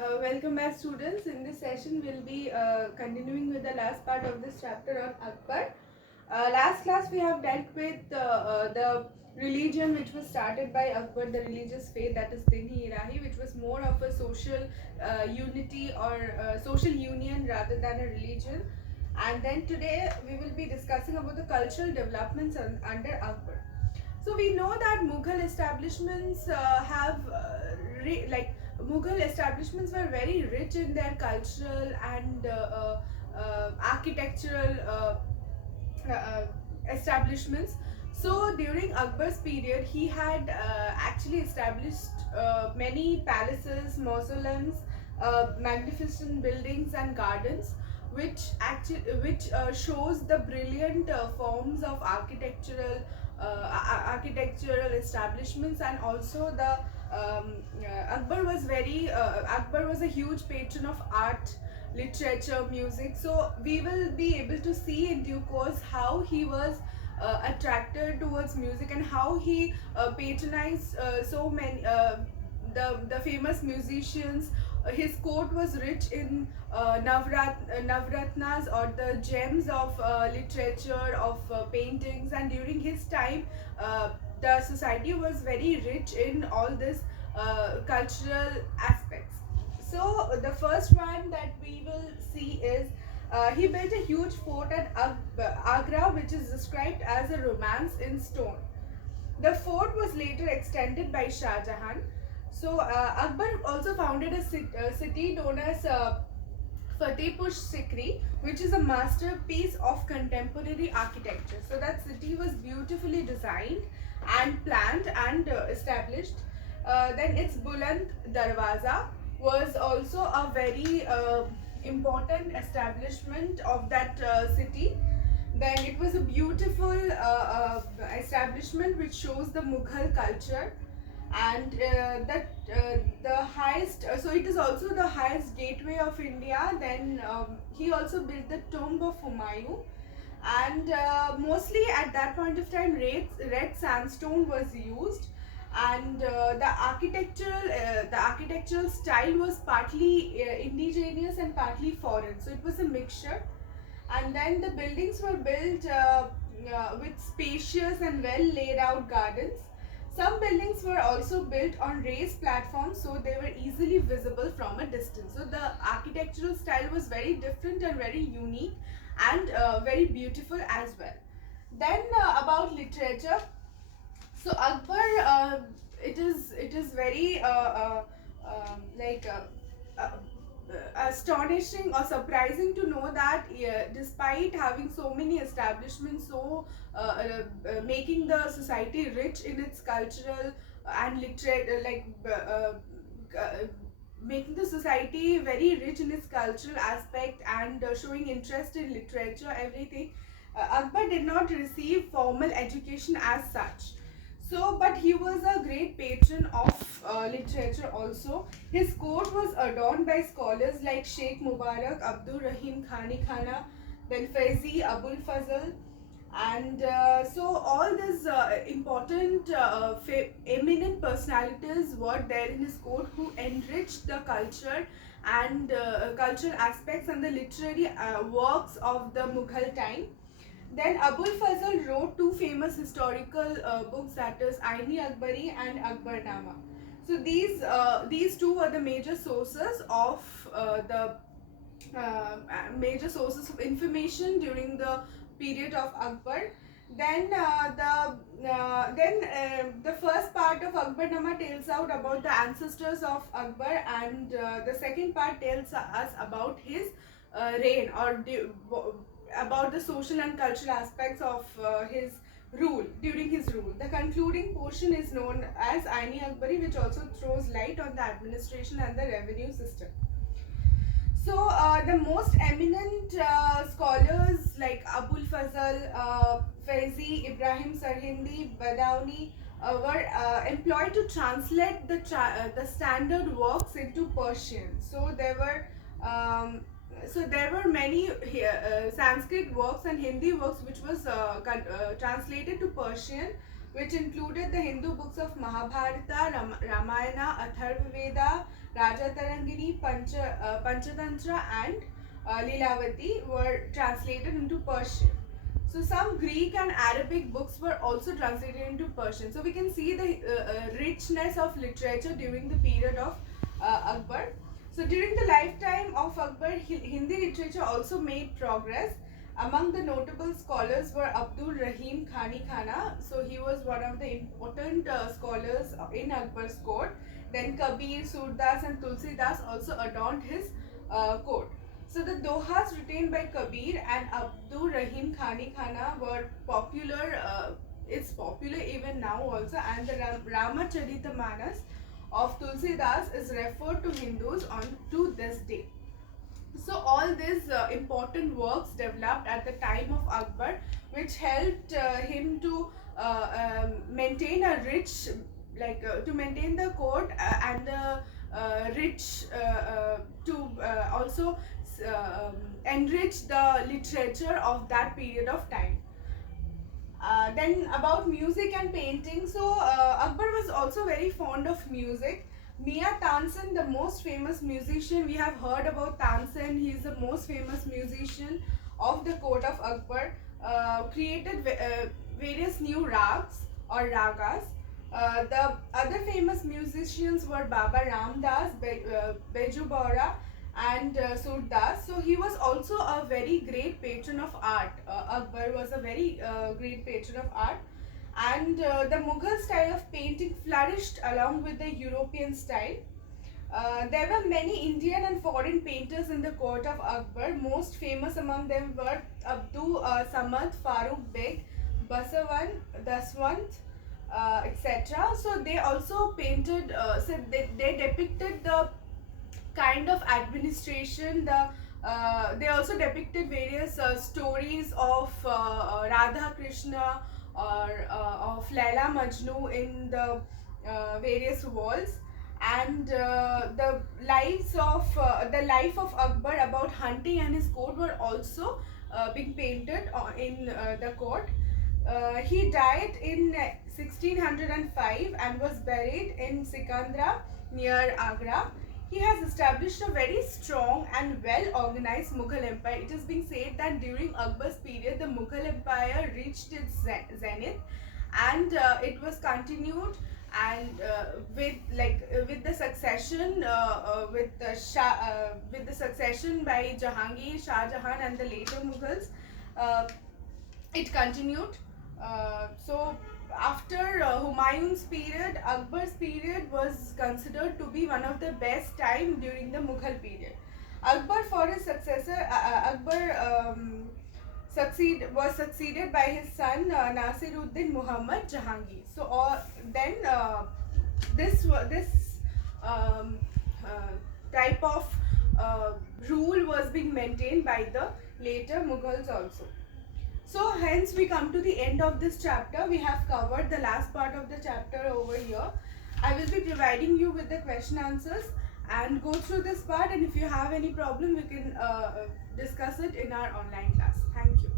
Welcome back, students. In this session, we'll be continuing with the last part of this chapter on Akbar. Last class, we have dealt with the religion which was started by Akbar, the religious faith, that is Din-i-Ilahi, which was more of a social unity or social union rather than a religion. And then today, we will be discussing about the cultural developments under Akbar. So we know that Mughal establishments Mughal establishments were very rich in their cultural and architectural establishments. So during Akbar's period, he had actually established many palaces, mausoleums, magnificent buildings and gardens, which shows the brilliant forms of architectural establishments. And also the Akbar was a huge patron of art, literature, music. So we will be able to see in due course how he was attracted towards music and how he patronized so many the famous musicians. His court was rich in Navratnas, or the gems of literature, of paintings, and during his time, the society was very rich in all these cultural aspects. So the first one that we will see is he built a huge fort at Agra, which is described as a romance in stone. The fort was later extended by Shah Jahan. So Akbar also founded a city known as Fatehpur Sikri, which is a masterpiece of contemporary architecture. So that city was beautifully designed and planned and established. Then its Buland Darwaza was also a very important establishment of that city. Then it was a beautiful establishment which shows the Mughal culture, and the highest. So it is also the highest gateway of India. Then he also built the tomb of Humayun, and mostly at that point of time, red sandstone was used, and the architectural style was partly indigenous and partly foreign. So it was a mixture. And then the buildings were built with spacious and well laid out gardens. Some buildings were also built on raised platforms, so they were easily visible from a distance. So the architectural style was very different and very unique, and very beautiful as well. Then about literature. So Akbar, it is very uh, astonishing or surprising to know that despite having so many establishments, so making the society rich in its cultural and literate making the society very rich in its cultural aspect, and showing interest in literature, everything, Akbar did not receive formal education as such. So, but he was a great patron of literature also. His court was adorned by scholars like Sheikh Mubarak, Abdul Rahim Khani Khana, then Faizi, Abul Fazl, and so all these important eminent personalities were there in his court, who enriched the culture and cultural aspects and the literary works of the Mughal time. Then Abul Fazl wrote two famous historical books, that is Aini Akbari and Akbarnama. So these two were the major sources of information during the period of Akbar. Then the first part of Akbarnama tells out about the ancestors of Akbar, and the second part tells us about his reign, or about the social and cultural aspects of his rule during his rule. The concluding portion is known as Aini Akbari, which also throws light on the administration and the revenue system. So the most eminent scholars like Abul Fazl, Faizi, Ibrahim Sarhindi, Badauni were employed to translate the standard works into Persian. So there were many Sanskrit works and Hindi works which was translated to Persian, which included the Hindu books of Mahabharata, Ramayana, Atharva Veda, Raja Tarangini, Panchatantra, and Lilavati were translated into Persian. So some Greek and Arabic books were also translated into Persian. So we can see the richness of literature during the period of Akbar. So during the lifetime of Akbar, Hindi literature also made progress. Among the notable scholars were Abdul Rahim Khani Khana. So he was one of the important scholars in Akbar's court. Then Kabir, Surdas, and Tulsidas also adorned his court. So the dohas written by Kabir and Abdul Rahim Khani Khana were popular. It's popular even now also, and the Ramacharita of Tulsidas is referred to Hindus on to this day. So all these important works developed at the time of Akbar, which helped him to maintain a rich, to maintain the court and the rich, to also enrich the literature of that period of time. Then about music and painting. So Akbar was also very fond of music. Mia Tansen, the most famous musician, we have heard about Tansen. He is the most famous musician of the court of Akbar. Created various new rags or ragas. The other famous musicians were Baba Ramdas, Beju Baura, and Surdas. So he was also a very great patron of art. Akbar was a very great patron of art, and the Mughal style of painting flourished along with the European style. There were many Indian and foreign painters in the court of Akbar. Most famous among them were Abdul Samad, Farooq Beg, Basavan, Daswant, etc. So they also painted, they depicted the kind of administration. They also depicted various stories of Radha Krishna or of Laila Majnu in the various walls, and the life of Akbar about hunting and his court were also being painted in the court. He died in 1605 and was buried in Sikandra near Agra. He has established a very strong and well organized Mughal empire. It is being said that during Akbar's period, the Mughal empire reached its zenith, and it was continued, and with the succession with the succession by Jahangir, Shah Jahan, and the later Mughals, uh, it continued. So after Humayun's period, Akbar's period was considered to be one of the best time during the Mughal period. Akbar, for his successor, Akbar was succeeded by his son Nasiruddin Muhammad Jahangir. So then this um, type of rule was being maintained by the later Mughals also. So hence we come to the end of this chapter. We have covered the last part of the chapter over here. I will be providing you with the question answers and go through this part, and if you have any problem we can discuss it in our online class. Thank you.